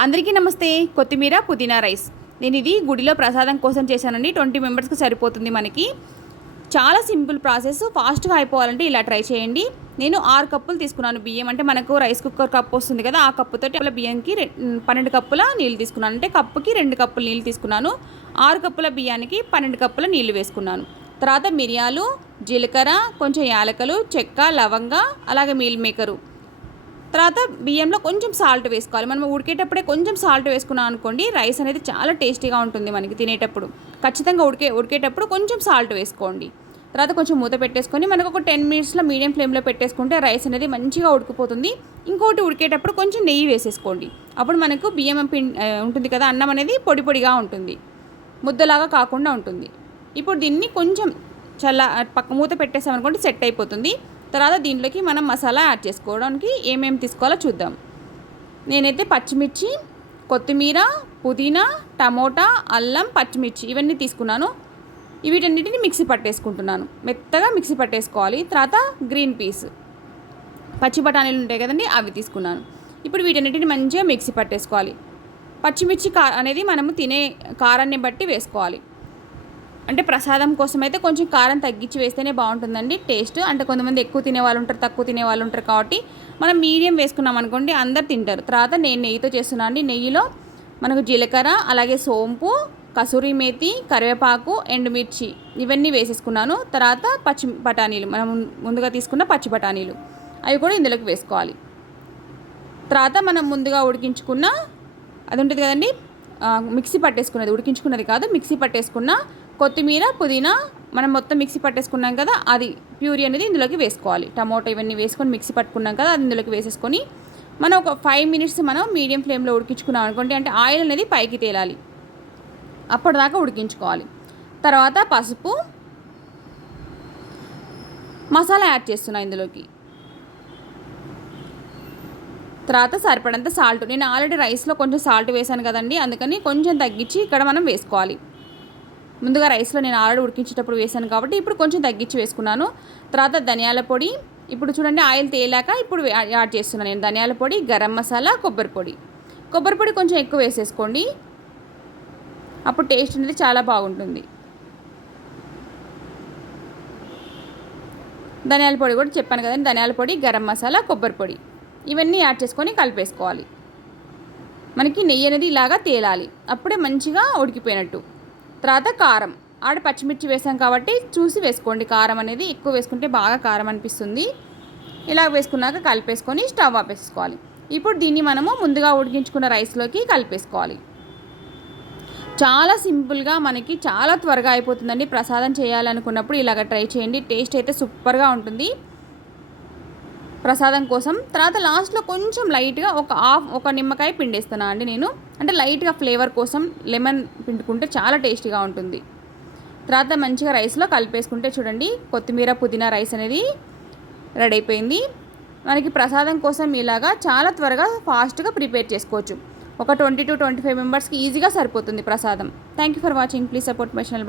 అందరికీ నమస్తే. కొత్తిమీర పుదీనా రైస్. నేను ఇది గుడిలో ప్రసాదం కోసం చేశానండి. ట్వంటీ మెంబర్స్కి సరిపోతుంది మనకి. చాలా సింపుల్ ప్రాసెస్. ఫాస్ట్గా అయిపోవాలంటే ఇలా ట్రై చేయండి. నేను ఆరు కప్పులు తీసుకున్నాను బియ్యం. అంటే మనకు రైస్ కుక్కర్ కప్పు వస్తుంది కదా ఆ కప్పుతో అలా బియ్యంకి రె- పన్నెండు కప్పుల నీళ్ళు తీసుకున్నాను. అంటే కప్పుకి రెండు కప్పులు నీళ్ళు తీసుకున్నాను. ఆరు కప్పుల బియ్యానికి పన్నెండు కప్పుల నీళ్ళు వేసుకున్నాను. తర్వాత మిరియాలు జీలకర్ర కొంచెం యాలకలు చెక్క లవంగ అలాగే మీల్ మేకరు. తర్వాత బియ్యంలో కొంచెం సాల్ట్ వేసుకోవాలి. మనం ఉడికేటప్పుడే కొంచెం సాల్ట్ వేసుకున్నాం అనుకోండి రైస్ అనేది చాలా టేస్టీగా ఉంటుంది మనకి తినేటప్పుడు. ఖచ్చితంగా ఉడికే ఉడికేటప్పుడు కొంచెం సాల్ట్ వేసుకోండి. తర్వాత కొంచెం మూత పెట్టేసుకొని మనకు ఒక టెన్ మినిట్స్లో మీడియం ఫ్లేమ్లో పెట్టేసుకుంటే రైస్ అనేది మంచిగా ఉడికిపోతుంది. ఇంకోటి ఉడికేటప్పుడు కొంచెం నెయ్యి వేసేసుకోండి. అప్పుడు మనకు బియ్యం పిం ఉంటుంది కదా అన్నం అనేది పొడి పొడిగా ఉంటుంది. ముద్దలాగా కాకుండా ఉంటుంది. ఇప్పుడు దీన్ని కొంచెం చల్ల పక్క మూత పెట్టేసామనుకోండి సెట్ అయిపోతుంది. తర్వాత దీంట్లోకి మనం మసాలా యాడ్ చేసుకోవడానికి ఏమేమి తీసుకోవాలో చూద్దాం. నేనైతే పచ్చిమిర్చి కొత్తిమీర పుదీనా టమోటా అల్లం పచ్చిమిర్చి ఇవన్నీ తీసుకున్నాను. వీటన్నిటిని మిక్సీ పట్టేసుకుంటున్నాను. మెత్తగా మిక్సీ పట్టేసుకోవాలి. తర్వాత గ్రీన్ పీస్. పచ్చి బఠానీలు ఉంటాయి కదండి అవి తీసుకున్నాను. ఇప్పుడు వీటన్నిటిని మంచిగా మిక్సీ పట్టేసుకోవాలి. పచ్చిమిర్చి కా అనేది మనము తినే కారాన్ని బట్టి వేసుకోవాలి. అంటే ప్రసాదం కోసం అయితే కొంచెం కారం తగ్గించి వేస్తేనే బాగుంటుందండి. టేస్ట్ అంటే కొంతమంది ఎక్కువ తినే వాళ్ళు ఉంటారు తక్కువ తినే వాళ్ళు ఉంటారు కాబట్టి మనం మీడియం వేసుకున్నాం అనుకోండి అందరు తింటారు. తర్వాత నేను నెయ్యితో చేస్తున్నాను అండి. నెయ్యిలో మనకు జీలకర్ర అలాగే సోంపు కసూరి మేతి కరివేపాకు ఎండుమిర్చి ఇవన్నీ వేసేసుకున్నాను. తర్వాత పచ్చి బఠానీలు మనం ముందుగా తీసుకున్న పచ్చి బఠానీలు అవి కూడా ఇందులోకి వేసుకోవాలి. తర్వాత మనం ముందుగా ఉడికించుకున్న అది ఉంటుంది కదండి మిక్సీ పట్టేసుకున్నది ఉడికించుకున్నది కాదు మిక్సీ పట్టేసుకున్న కొత్తిమీర పుదీనా మనం మొత్తం మిక్సీ పట్టేసుకున్నాం కదా అది ప్యూరీ అనేది ఇందులోకి వేసుకోవాలి. టమోటా ఇవన్నీ వేసుకొని మిక్సీ పట్టుకున్నాం కదా అది ఇందులోకి వేసేసుకొని మనం ఒక ఫైవ్ మినిట్స్ మనం మీడియం ఫ్లేమ్లో ఉడికించుకున్నాం అనుకోండి అంటే ఆయిల్ అనేది పైకి తేలాలి. అప్పటిదాకా ఉడికించుకోవాలి. తర్వాత పసుపు మసాలా యాడ్ చేస్తున్నా ఇందులోకి. తర్వాత సరిపడంత సాల్ట్ నేను ఆల్రెడీ రైస్లో కొంచెం సాల్ట్ వేసాను కదండి అందుకని కొంచెం తగ్గించి ఇక్కడ మనం వేసుకోవాలి. ముందుగా రైస్లో నేను ఆల్రెడీ ఉడికించేటప్పుడు వేసాను కాబట్టి ఇప్పుడు కొంచెం తగ్గించి వేసుకున్నాను. తర్వాత ధనియాల పొడి. ఇప్పుడు చూడండి ఆయిల్ తేలాక ఇప్పుడు యాడ్ చేస్తున్నాను నేను. ధనియాల పొడి గరం మసాలా కొబ్బరి పొడి. కొబ్బరి పొడి కొంచెం ఎక్కువ వేసేసుకోండి. అప్పుడు టేస్ట్ అనేది చాలా బాగుంటుంది. ధనియాల పొడి కూడా చెప్పాను కదండి. ధనియాల పొడి గరం మసాలా కొబ్బరి పొడి. ఇవన్నీ యాడ్ చేసుకొని కలిపేసుకోవాలి. మనకి నెయ్యి అనేది ఇలాగా తేలాలి. అప్పుడే మంచిగా ఉడికిపోయినట్టు. తర్వాత కారం. ఆడ పచ్చిమిర్చి వేసాం కాబట్టి చూసి వేసుకోండి. కారం అనేది ఎక్కువ వేసుకుంటే బాగా కారం అనిపిస్తుంది. ఇలా వేసుకున్నాక కలిపేసుకొని స్టవ్ ఆపేసుకోవాలి ఇప్పుడు దీన్ని మనము ముందుగా ఉడికించుకున్న రైస్లోకి కలిపేసుకోవాలి. చాలా సింపుల్గా మనకి చాలా త్వరగా అయిపోతుందండి. ప్రసాదం చేయాలనుకున్నప్పుడు ఇలాగ ట్రై చేయండి. టేస్ట్ అయితే సూపర్గా ఉంటుంది. ప్రసాదం కోసం. తర్వాత లాస్ట్లో కొంచెం లైట్గా ఒక హాఫ్ ఒక నిమ్మకాయ పిండేస్తున్నా అండి నేను. అంటే లైట్గా ఫ్లేవర్ కోసం లెమన్ పిండుకుంటే చాలా టేస్టీగా ఉంటుంది. తర్వాత మంచిగా రైస్లో కలిపేసుకుంటే చూడండి కొత్తిమీర పుదీనా రైస్ అనేది రెడీ అయిపోయింది. మనకి ప్రసాదం కోసం ఇలాగా చాలా త్వరగా ఫాస్ట్గా ప్రిపేర్ చేసుకోవచ్చు. ఒక ట్వంటీ టు ట్వంటీ ఫైవ్ మెంబర్స్కి ఈజీగా సరిపోతుంది ప్రసాదం. Thank you for watching. Please support my channel. Bye